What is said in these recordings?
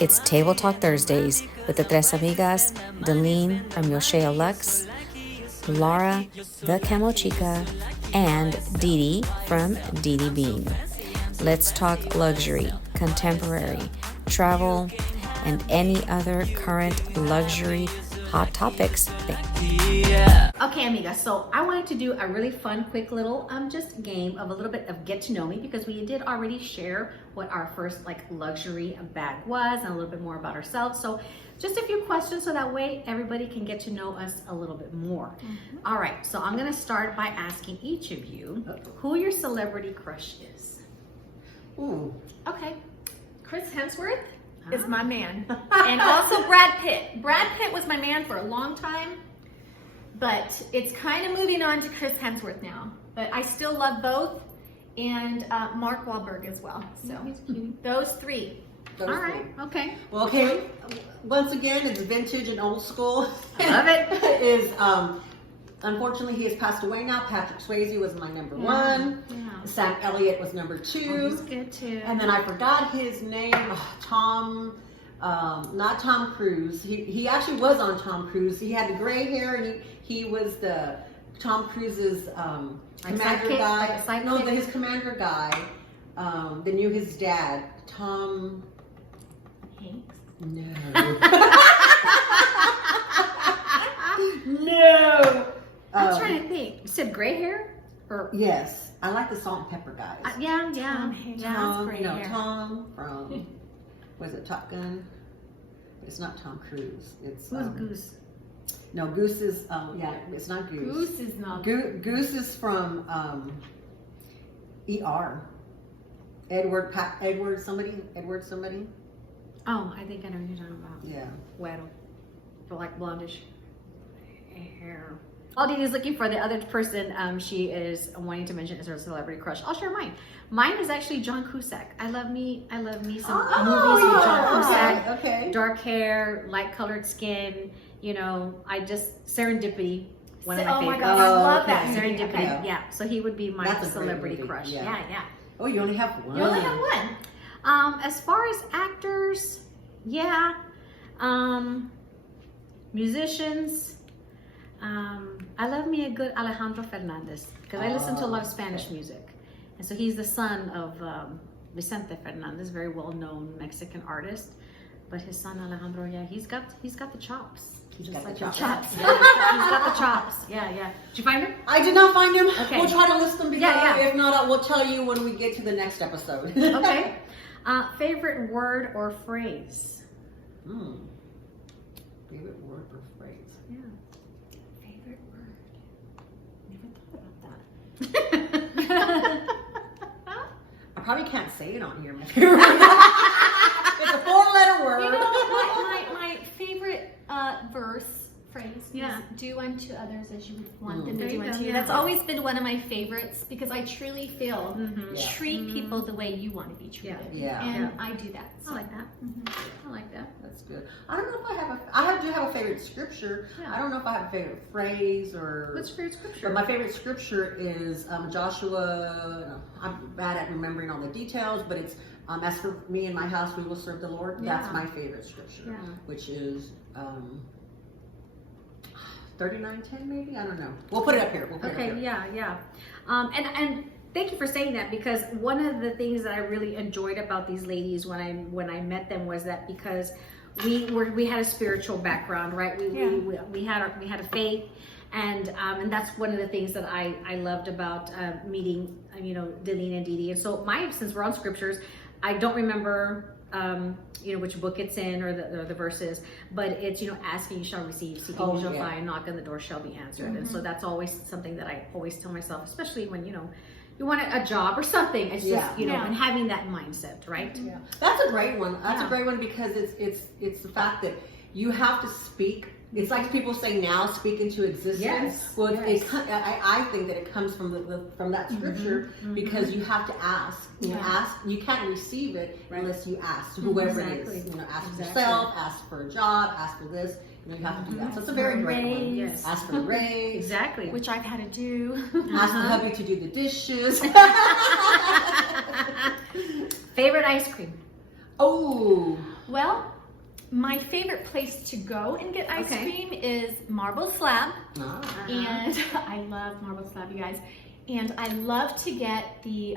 It's Table Talk Thursdays with the Tres Amigas, Delene from Yoshea Lux, Laura, the Camochica, and Dee Dee from Dee Dee Bean. Let's talk luxury, contemporary, travel, and any other current luxury hot topics. Okay, amiga, so I wanted to do a really fun, quick little just game of a little bit of get to know me, because we did already share what our first like luxury bag was and a little bit more about ourselves. So just a few questions so that way everybody can get to know us a little bit more. All right, so I'm gonna start by asking each of you who your celebrity crush is. Ooh. Okay, Chris Hemsworth is my man. And also Brad Pitt. Brad Pitt was my man for a long time, but it's kind of moving on to Chris Hemsworth now. But I still love both, and Mark Wahlberg as well. So those three. All right, okay. Well, okay. Once again, it's vintage and old school. I love it. Is unfortunately he has passed away now. Patrick Swayze was my number one. Yeah. Sam Elliott was number two. He's good too. And then I forgot his name. Tom. Not Tom Cruise. He actually was on Tom Cruise. He had the gray hair, and he was the Tom Cruise's commander sidekick, guy. like a No, sidekick? his commander guy. That knew his dad. Tom. Hanks. No. No. I'm trying to think. You said gray hair? Or Yes, I like the salt and pepper guys. yeah. Tom Hanks. Tom, gray no, hair. Tom from was it Top Gun? It's not Tom Cruise. It's Who's Goose? No, Goose is yeah, it's not Goose. Goose is not. Goose is from ER. Edward somebody. Oh, I think I know who you're talking about. Yeah. Güero. For like blondish hair. While Dee Dee's looking for the other person she is wanting to mention as her celebrity crush, I'll share mine. Mine is actually John Cusack. I love me some movies with John Cusack. Okay. Dark hair, light colored skin, I just serendipity. One of my Oh my favorites. God, I love that okay. movie. Serendipity, Okay. yeah. So he would be my That's a great celebrity movie, crush. yeah. Yeah. Oh, you only have one. You only have one. As far as actors, yeah. Musicians, I love me a good Alejandro Fernandez, because I listen to a lot of Spanish music. And so he's the son of Vicente Fernandez, very well-known Mexican artist. But his son Alejandro, yeah, he's got the chops. He's Just got like the your chops. Yeah, he's got the chops. Yeah. Did you find him? I did not find him. Okay. We'll try to list them below. Yeah. If not, we'll tell you when we get to the next episode. Okay. Favorite word or phrase? Favorite word or phrase? Yeah. Favorite word. Never thought about that. I probably can't say it on here. My favorite. It's a 4-letter word. You know, my favorite phrase Yeah. is do unto others as you would want them There to you do go, unto you. yeah. That's always been one of my favorites, because I truly feel Yeah. treat people the way you want to be treated. Yeah. And I do that. I like that. I like that. That's good. I don't know if I do have a favorite scripture. Yeah. I don't know if I have a favorite phrase or. What's your favorite scripture? But my favorite scripture is Joshua. I'm bad at remembering all the details, but it's as for me and my house, we will serve the Lord. Yeah. That's my favorite scripture, Yeah. which is 39:10 maybe. I don't know. We'll put it up here. Okay, yeah. And thank you for saying that, because one of the things that I really enjoyed about these ladies when I met them was that because we had a spiritual background, right? We had a faith, and that's one of the things that I loved about meeting Delene and Dee Dee. And so since we're on scriptures, I don't remember which book it's in or the verses, but it's asking you shall receive, seeking you shall find, knock on the door shall be answered. And so that's always something that I always tell myself, especially when you want a job or something. It's just and having that mindset, right? Yeah, that's a great one. That's a great one, because it's the fact that you have to speak. It's like people say now, speak into existence. Yes. Well, I think that it comes from that scripture, because you have to ask. You can't receive it unless you ask whoever it is. Ask yourself, ask for a job, ask for this. You have to do that. So it's a very great one. Yes. Ask for a raise. Exactly. Which I've had to do. Ask the hubby to do the dishes. Favorite ice cream? Oh. Well, my favorite place to go and get ice cream is Marble Slab. And I love Marble Slab, you guys. And I love to get the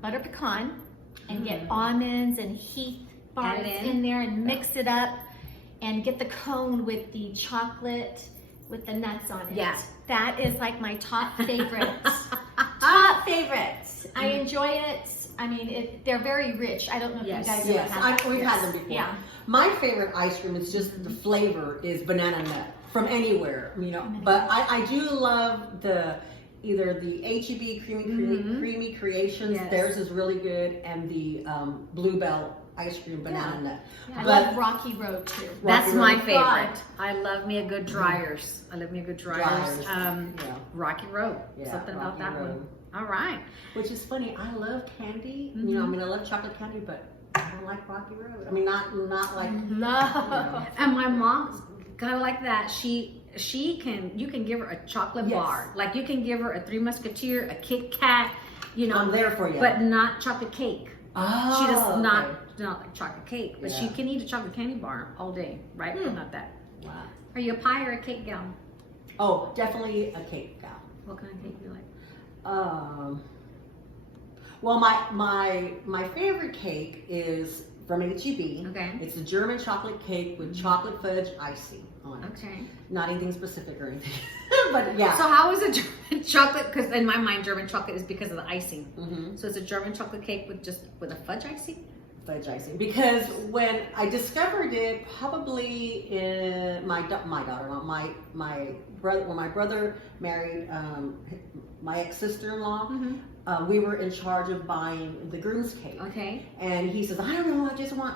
butter pecan and get almonds and Heath bars in there and mix it up and get the cone with the chocolate with the nuts on it. Yeah. That is like my top favorite. Top favorite. I enjoy it. I mean, they're very rich. I don't know if you guys ever had them. We've had them before. Yeah. My favorite ice cream is just the flavor is banana nut from anywhere, you know. But I do love either the H-E-B creamy creations. Yes. Theirs is really good, and the Bluebell ice cream banana nut. I love Rocky Road too. That's my favorite. God. I love me a good Dryers. I love me a good Dryers. Rocky Road. Yeah, Something about Rocky that Road. one. All right. Which is funny. I love candy. You know, I mean, I love chocolate candy, but I don't like Rocky Road. I mean, not like. No. And my mom's kind of like that. You can give her a chocolate bar. Like you can give her a Three Musketeer, a Kit Kat, you know. I'm there for you. But not chocolate cake. Oh, She does not like chocolate cake, but she can eat a chocolate candy bar all day, right? But not that. Wow. Are you a pie or a cake gal? Oh, definitely a cake gal. What kind of cake do you like? Well, my favorite cake is from H-E-B. Okay. It's a German chocolate cake with chocolate fudge icing on it. Okay. Not anything specific or anything, but yeah. So how is a German chocolate? Because in my mind, German chocolate is because of the icing. Mm-hmm. So it's a German chocolate cake with a fudge icing. Fudge icing, because when I discovered it, probably in my daughter, my brother, when my brother married my ex-sister-in-law, we were in charge of buying the groom's cake. Okay. And he says, I don't know, I just want,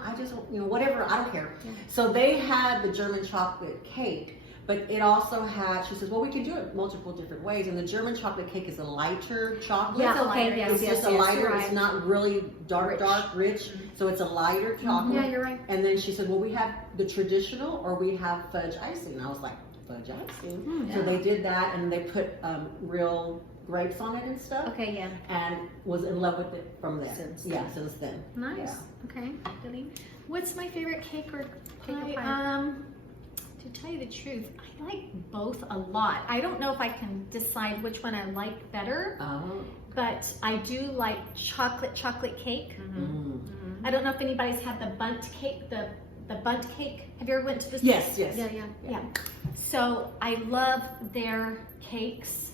you know, whatever, I don't care. Yeah. So they had the German chocolate cake, but it also had, she says, well, we can do it multiple different ways. And the German chocolate cake is a lighter chocolate. Yeah, okay, yes, It's just a lighter, it's not really dark, rich. So it's a lighter chocolate. Yeah, you're right. And then she said, well, we have the traditional or we have fudge icing. And I was like, fudge icing? So they did that and they put real grapes on it and stuff. Okay, yeah. And was in love with it from there. Since then. Nice. Yeah. Okay. Delene? What's my favorite cake or pie? To tell you the truth, I like both a lot. I don't know if I can decide which one I like better, but I do like chocolate cake. I don't know if anybody's had the bundt cake, the bundt cake. Have you ever went to this? Yes. Yeah. So I love their cakes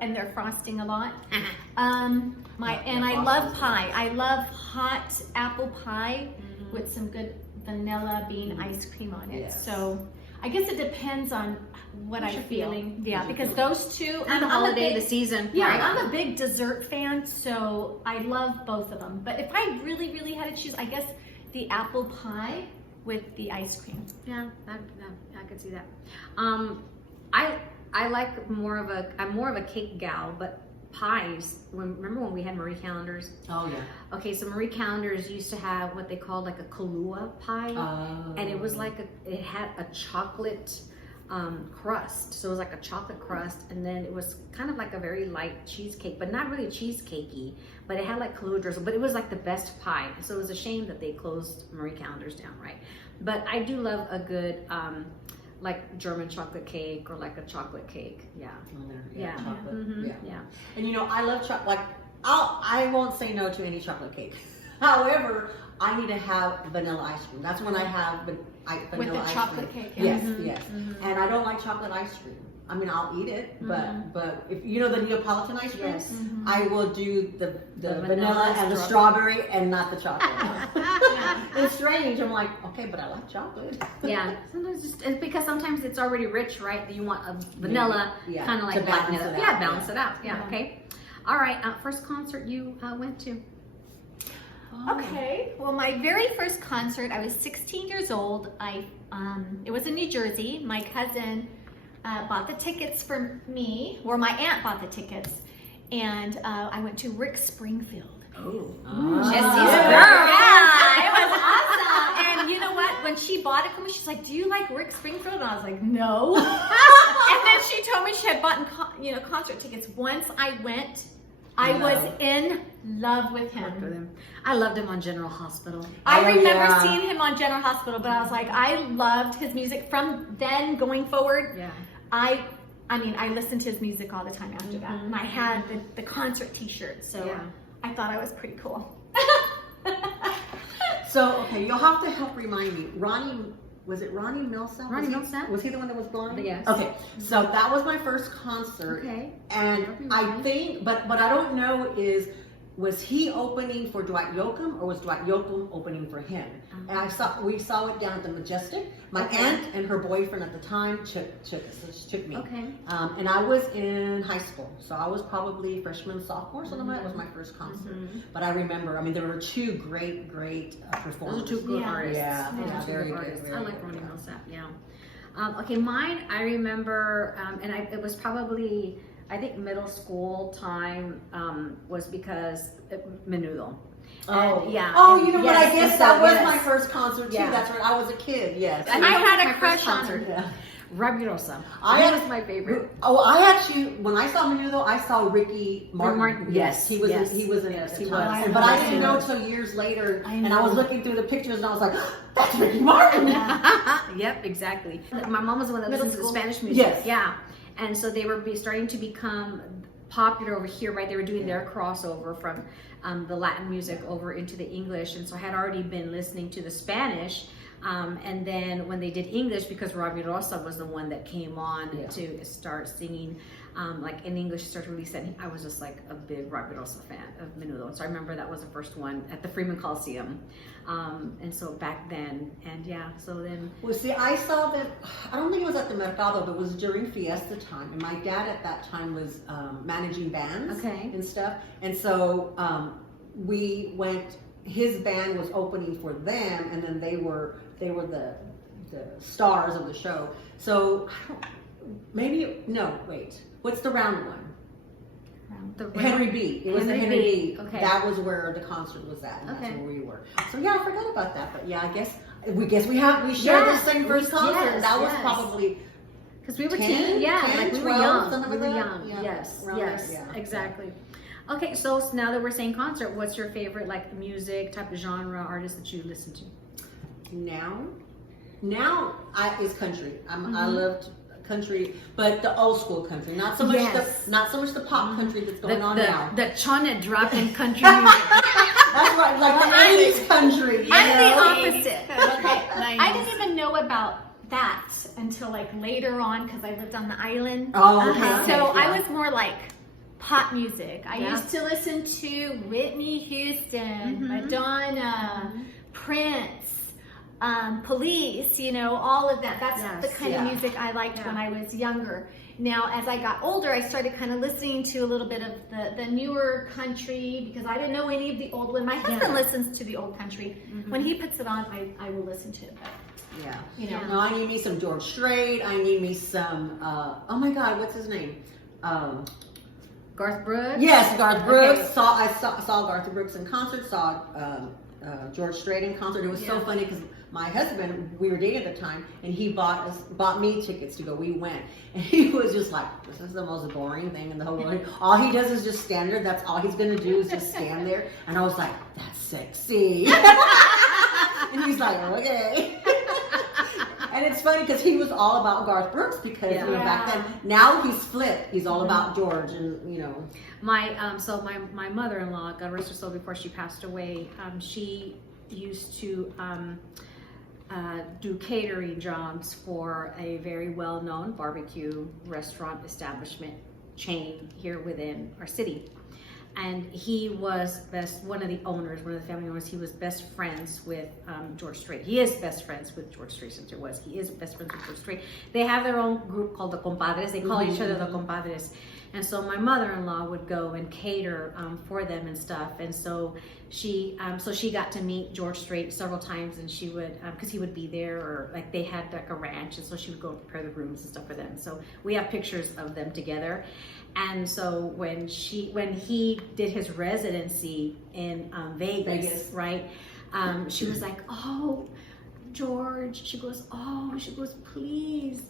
and their frosting a lot. I love pie. I love hot apple pie with some good vanilla bean ice cream on it. Yes. So I guess it depends on what I'm feeling. Yeah, because those two And the holiday, the season. Yeah, right? I'm a big dessert fan, so I love both of them. But if I really, really had to choose, I guess the apple pie with the ice cream. Yeah, I could see that. I like I'm more of a cake gal, but pies. Remember when we had Marie Callender's? Oh yeah. Okay, so Marie Callender's used to have what they called like a Kahlua pie, and it was like it had a chocolate crust. So it was like a chocolate crust, and then it was kind of like a very light cheesecake, but not really cheesecakey. But it had like Kahlua drizzle. But it was like the best pie. So it was a shame that they closed Marie Callender's down, right? But I do love a good like German chocolate cake or like a chocolate cake. Yeah. Chocolate. Yeah. And you know, I love chocolate. Like, I won't say no to any chocolate cake. However, I need to have vanilla ice cream. That's when I have vanilla with the ice chocolate cream. cake. Yes. And I don't like chocolate ice cream. I mean, I'll eat it, but if you know the Neapolitan ice cream, I will do the vanilla and the strawberry and not the chocolate. It's strange. I'm like, okay, but I like chocolate. Yeah. Sometimes it's because sometimes it's already rich, right? You want a vanilla kind of like lighten it up. Yeah, balance it out. Yeah. Okay. All right. First concert you went to? Okay. Well, my very first concert, I was 16 years old. It was in New Jersey. My cousin bought the tickets for me, or my aunt bought the tickets, and I went to Rick Springfield. Jesse's girl. Yeah, it was awesome. And you know what? When she bought it for me, she's like, "Do you like Rick Springfield?" And I was like, "No." And then she told me she had bought concert tickets. Once I went, I was in love with him. I loved him on General Hospital. I remember seeing him on General Hospital, but I was like, I loved his music from then going forward. Yeah. I mean, I listened to his music all the time after that, and I had the concert T-shirt, so I thought I was pretty cool. So, okay, you'll have to help remind me. Was it Ronnie Millsap? Ronnie Millsap? Was he the one that was blind? Yes. Okay, so that was my first concert. Okay. And I think, but I don't know was he opening for Dwight Yoakam or was Dwight Yoakam opening for him? And we saw it down at the Majestic. My aunt and her boyfriend at the time took me. Okay. And I was in high school, so I was probably freshman, sophomore, something like that. Was my first concert. But I remember, I mean, there were two great performers. Those are two good artists. Yeah, very good. Artists. Very I like good, Ronnie Millsap. Yeah. Okay, mine. I remember, it was probably, I think middle school time was because Menudo. Oh, and, yeah. Oh, and, you know what? I guess and that so, was my first concert too. Yeah. That's right. I was a kid. Yes. I had a crush on her. Yeah. Rabirosa. That was my favorite. Oh, I actually, when I saw Menudo, I saw Ricky Martin. Yes, he was. yes. He was in it. Yes, He he was. was. But I didn't know till years later, I and I was know. looking through the pictures, and I was like, "That's Ricky Martin." Yep, exactly. My mom was the one that listened to the school. Spanish music. Yes. Yeah. And so they were starting to become popular over here, right? They were doing their crossover from the Latin music over into the English. And so I had already been listening to the Spanish. And then when they did English, because Robbie Rosa was the one that came on to start singing, like in English, started releasing. I was just like a big Robbie Rosa fan of Menudo. So I remember that was the first one at the Freeman Coliseum. And so back then, and so then. Well, see, I saw that. I don't think it was at the Mercado, but it was during Fiesta time, and my dad at that time was managing bands and stuff. And so we went. His band was opening for them, and then they were the stars of the show. So what's the round one? Henry B. It was the Henry B. Okay. That was where the concert was at, and that's where we were. So I forgot about that, but I guess we shared the same first concert. Yes, that was probably because we were 10, like we were 12, young. something We like were that? young. Yeah, Yes, around yes, there, exactly. Okay, so now that we're saying concert, what's your favorite like music type of genre artist that you listen to? Now is country. I loved country, but the old school country, not so much the pop country that's going on now. The chona dropping country music. That's right, like the 80s country. I'm the opposite. Okay. I didn't even know about that until like later on because I lived on the island. Oh, okay. So I was more like pop music. I used to listen to Whitney Houston, Madonna, Prince, Police, all of that. That's the kind of music I liked when I was younger. Now, as I got older, I started kind of listening to a little bit of the newer country because I didn't know any of the old one. My husband listens to the old country. When he puts it on, I will listen to it. But, No, I need me some George Strait. I need me some, oh my God, what's his name? Garth Brooks? Yes, Garth Brooks. Okay. I saw Garth Brooks in concert, saw George Strait in concert. It was so funny because my husband, we were dating at the time, and he bought me tickets to go. We went, and he was just like, "This is the most boring thing in the whole world. All he does is just stand there. That's all he's gonna do is just stand there." And I was like, "That's sexy." And he's like, "Okay." And it's funny because he was all about Garth Brooks because back then. Now he's flipped. He's all about George, and My mother-in-law, God rest her soul, before she passed away, she used to do catering jobs for a very well-known barbecue restaurant establishment chain here within our city. And he was one of the family owners. He was best friends with George Strait. He is best friends with George Strait since he is best friends with George Strait. They have their own group called the Compadres. They call each other the Compadres. And so my mother-in-law would go and cater for them and stuff. And so she got to meet George Strait several times, and she would, because he would be there, or like they had like a ranch, and so she would go and prepare the rooms and stuff for them. So we have pictures of them together. And so when he did his residency in Vegas, right? She was like, "Oh, George," she goes, "please,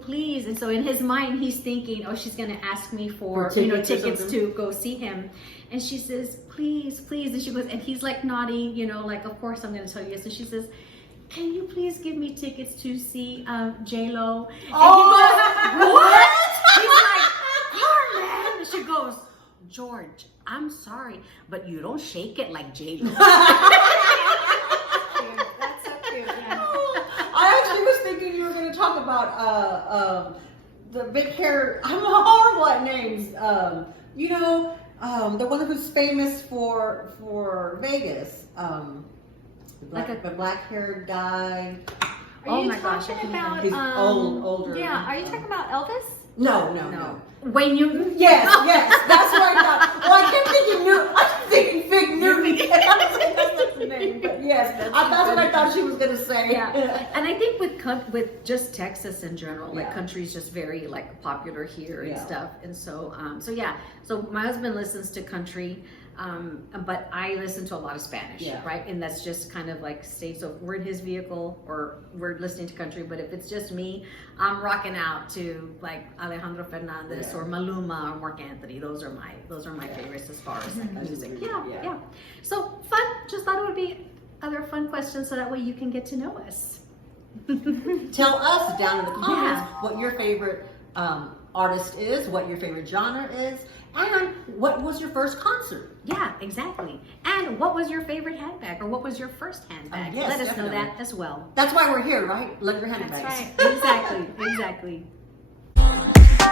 please. And so in his mind, he's thinking, oh, she's going to ask me for tickets to go see him. And she says, please, please. And she goes, and he's like nodding, like, of course I'm going to tell you yes. And she says, can you please give me tickets to see J-Lo? And he goes, what? He's like, Carmen. And she goes, George, I'm sorry, but you don't shake it like J-Lo. That's so cute. Yeah. I actually was thinking you were going to talk about the big hair. I'm horrible at names. The one who's famous for Vegas. The black-haired guy. Are you my gosh, I talking can't about? He's older. Yeah. Are you talking about Elvis? No. When you Yes, that's what I thought. Well, I kept thinking Fig Newton. That's not the name, but yes, that's what I thought she was gonna say. Yeah, and I think with just Texas in general, like Yeah. country's just very like popular here and Yeah. stuff, and so so my husband listens to country, but I listen to a lot of Spanish, Yeah. right? And that's just kind of like so we're in his vehicle or we're listening to country, but if it's just me, I'm rocking out to like Alejandro Fernandez Yeah. or Maluma or Mark Anthony. Those are my favorites as far as like, music. Yeah. So fun. Just thought it would be other fun questions so that way you can get to know us. Tell us down in the comments Yeah. what your favorite artist is, what your favorite genre is, and what was your first concert. Yeah, exactly. And what was your favorite handbag or what was your first handbag? Yes, Let us know definitely. that as well. That's why we're here, right? Look at your handbags. That's right. Exactly.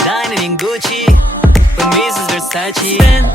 Dining in Gucci, with Mrs. Versace. Spend